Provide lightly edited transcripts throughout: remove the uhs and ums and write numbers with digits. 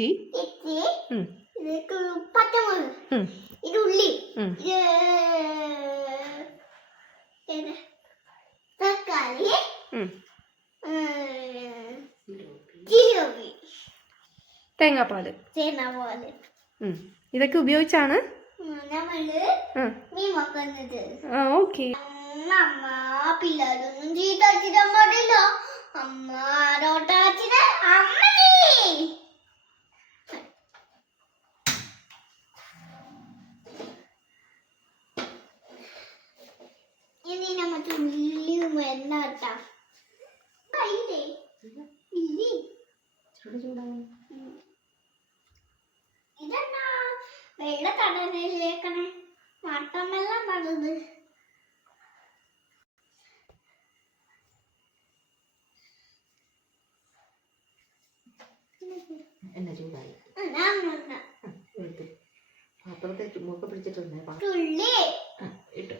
ഇഞ്ചി, പച്ചമുളക്, ഇത് ഉള്ളി, ഇത് തക്കാളി, തേങ്ങാപ്പാല്. ഇതൊക്കെ ഉപയോഗിച്ചാണ് ഓക്കെ. അമ്മ പിള്ളേരൊന്നും ചീത്തച്ചിടാൻ പാടില്ല. അമ്മ ഇനി നമുക്ക് ഉള്ളി എന്നാട്ടാ കയ്യിലേ ഇല്ലി ഇതെന്നാ വെള്ള കടലിലേക്കണേ മട്ടമെല്ലാം പറഞ്ഞത്. എന്നെ ചൂടായി പാത്രത്തെ ചുമൊക്കെ പിടിച്ചിട്ടുണ്ട് ഇട്ടു.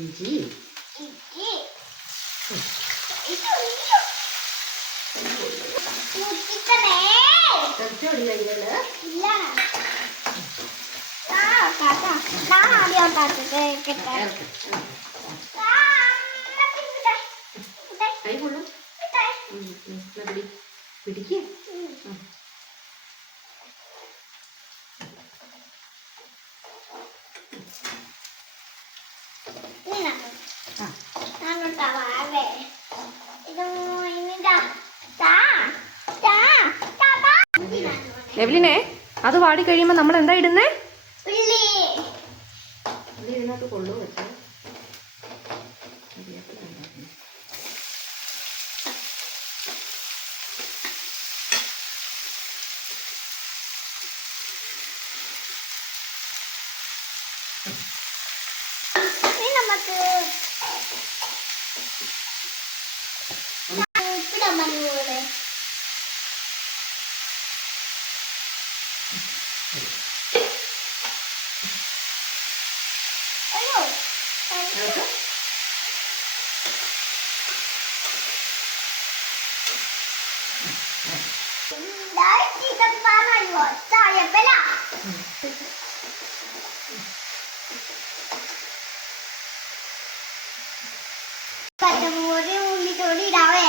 ഇഞ്ചി കുറച്ചോടി കഴിഞ്ഞത് കൈ കൊള്ളും പിടിക്കുക. എവലിനെ അത് വാടി കഴിയുമ്പോ നമ്മൾ എന്താ ഇടുന്നേ? ഇതിനകത്ത് കൊള്ളു വെച്ചോ. നമുക്ക് ഉപ്പിടാൻ മഞ്ഞള് പച്ചമുളക് ഉള്ളിത്തോടി ഇടാവേ.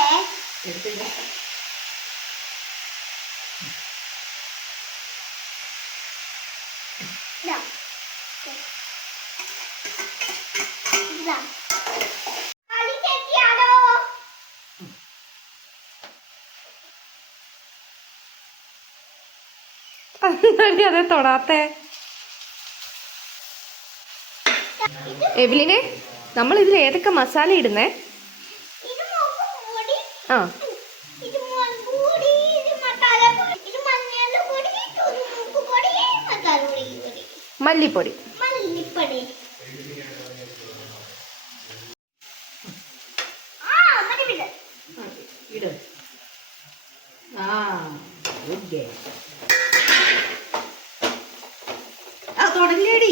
അതെ തൊടാത്തെ എവലിനെ നമ്മൾ ഇതിൽ ഏതൊക്കെ മസാല ഇടുന്നേ? ആ മല്ലിപ്പൊടി തുടങ്ങിയേടി.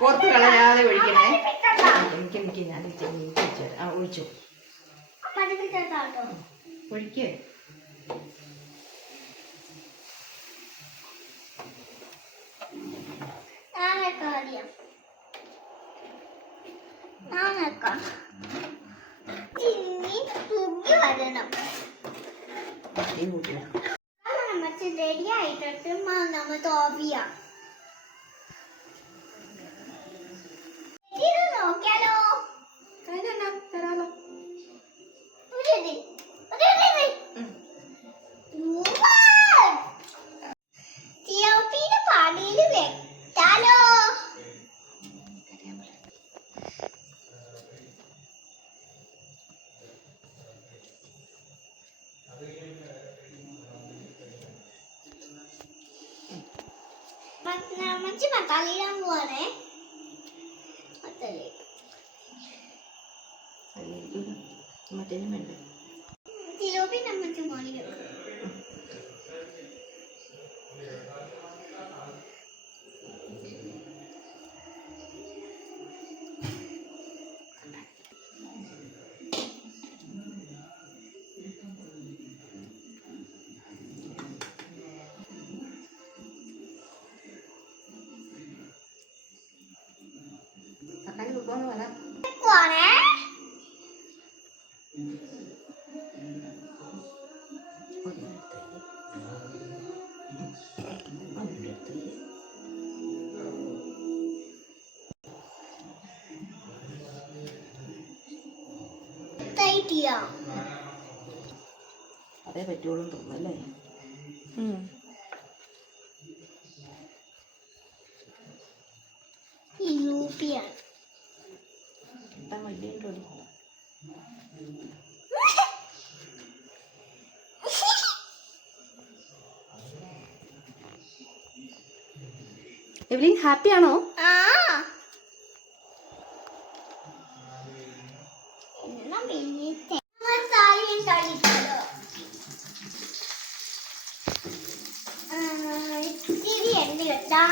പുറത്ത് കളയാതെ ഒഴിക്കണേ. എനിക്ക് ഞാൻ ഒഴിച്ചു ഒഴിക്കേ. റെഡി ആയിട്ട് നമ്മൾ തോപ്പിയ നോക്കിയാലോ? തരാലോ. പാടിയിൽ വെട്ടാലോ? മസാല ഇടാൻ പോവാണേ. മറ്റേനും വേണ്ടേ? ജിലോബി നമ്മച്ച് മോളി വെക്കും. തക്കാളി കുക്കോന്ന് വരാം. വെക്കുവാണേ. തൈറ്റിയാ. അതേ പറ്റുള്ളൂ തോന്നുന്നു അല്ലേ? യൂപ്പിയാണ്. എന്താ വലിയ തൊടി? എവ്ലിൻ ഹാപ്പി ആണോ? ആ എന്നാ പിന്നെ മസാല ഉണ്ടാക്കിക്കോ. ഇത്തിരി എണ്ണ ഇട്ടാ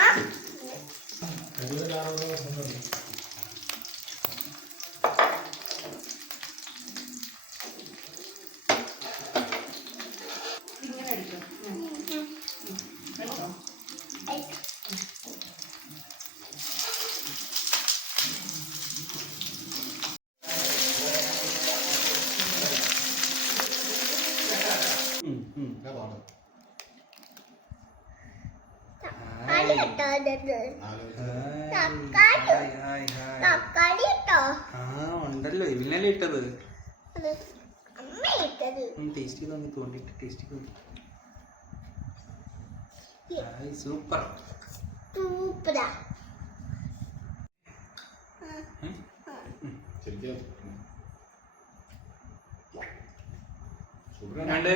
ഇങ്ങനെ അടിക്കും. തക്കാളി ഇട്ടോ. തക്കാളി ഇട്ടോ. ഉണ്ടല്ലോ ഇവനല്ലേ ഇട്ടത്. അത് അമ്മ ഇട്ടത്. ടേസ്റ്റ് ചെയ്ത് നോക്കി തോണ്ടിട്ട് ടേസ്റ്റ് ചെയ്ത് സൂപ്പർ സൂപ്പറാ. രണ്ട്